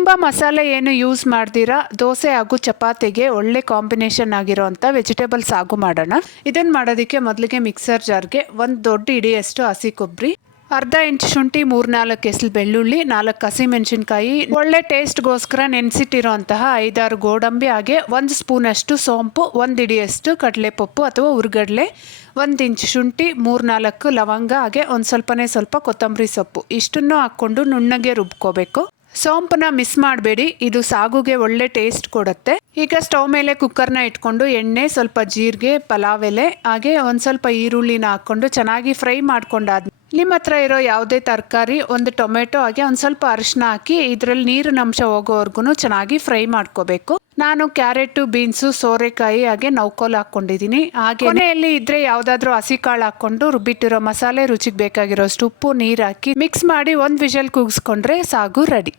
ತುಂಬ ಮಸಾಲೆ ಏನು ಯೂಸ್ ಮಾಡ್ದಿರಾ ದೋಸೆ ಹಾಗೂ ಚಪಾತಿಗೆ ಒಳ್ಳೆ ಕಾಂಬಿನೇಷನ್ ಆಗಿರೋಂಥ ವೆಜಿಟೇಬಲ್ ಸಾಗು ಮಾಡೋಣ. ಇದನ್ನು ಮಾಡೋದಕ್ಕೆ ಮೊದಲಿಗೆ ಮಿಕ್ಸರ್ ಜಾರ್ಗೆ ಒಂದು ದೊಡ್ಡ ಇಡಿಯಷ್ಟು ಹಸಿ ಕೊಬ್ಬರಿ, ಅರ್ಧ ಇಂಚ್ ಶುಂಠಿ, 3-4 ಎಸಳು ಬೆಳ್ಳುಳ್ಳಿ, 4 ಹಸಿಮೆಣಸಿನ್ಕಾಯಿ, ಒಳ್ಳೆ ಟೇಸ್ಟ್ಗೋಸ್ಕರ ನೆನೆಸಿಟ್ಟಿರೋಂತಹ 5-6 ಗೋಡಂಬಿ, ಹಾಗೆ 1 ಸ್ಪೂನಷ್ಟು ಸೋಂಪು, 1 ಇಡಿಯಷ್ಟು ಕಡಲೆಪಪ್ಪು ಅಥವಾ ಹುರ್ಗಡ್ಲೆ, 1 ಇಂಚ್ ಶುಂಠಿ, 3-4 ಲವಂಗ, ಹಾಗೆ ಸ್ವಲ್ಪ ಕೊತ್ತಂಬರಿ ಸೊಪ್ಪು ಇಷ್ಟನ್ನು ಹಾಕ್ಕೊಂಡು ನುಣ್ಣಗೆ ರುಬ್ಕೋಬೇಕು. ಸೋಂಪನ್ನ ಮಿಸ್ ಮಾಡಬೇಡಿ, ಇದು ಸಾಗುಗೆ ಒಳ್ಳೆ ಟೇಸ್ಟ್ ಕೊಡುತ್ತೆ. ಈಗ ಸ್ಟವ್ ಮೇಲೆ ಕುಕ್ಕರ್ನ ಇಟ್ಕೊಂಡು ಎಣ್ಣೆ, ಸ್ವಲ್ಪ ಜೀರಿಗೆ, ಪಲಾವ್ ಎಲೆ, ಹಾಗೆ ಸ್ವಲ್ಪ ಈರುಳ್ಳಿನ ಹಾಕ್ಕೊಂಡು ಚೆನ್ನಾಗಿ ಫ್ರೈ ಮಾಡ್ಕೊಂಡಾದ್ಮೇಲೆ ನಿಮ್ಮ ಹತ್ರ ಇರೋ ಯಾವುದೇ ತರಕಾರಿ, 1 ಟೊಮೆಟೊ, ಹಾಗೆ ಸ್ವಲ್ಪ ಅರಿಶಿನ ಹಾಕಿ ಇದರಲ್ಲಿ ನೀರಿನ ಅಂಶ ಹೋಗೋವರೆಗೂ ಚೆನ್ನಾಗಿ ಫ್ರೈ ಮಾಡ್ಕೋಬೇಕು. ನಾನು ಕ್ಯಾರೆಟು, ಬೀನ್ಸು, ಸೋರೆಕಾಯಿ, ಹಾಗೆ ನೌಕೋಲ್ ಹಾಕ್ಕೊಂಡಿದ್ದೀನಿ. ಹಾಗೆ ಕೊನೆಯಲ್ಲಿ ಇದ್ರೆ ಯಾವುದಾದ್ರೂ ಹಸಿ ಕಾಳು ಹಾಕ್ಕೊಂಡು ರುಬ್ಬಿಟ್ಟಿರೋ ಮಸಾಲೆ, ರುಚಿಗೆ ಬೇಕಾಗಿರೋಷ್ಟು ಉಪ್ಪು, ನೀರು ಹಾಕಿ ಮಿಕ್ಸ್ ಮಾಡಿ 1 ವಿಷಲ್ ಕೂಗಿಸ್ಕೊಂಡ್ರೆ ಸಾಗು ರೆಡಿ.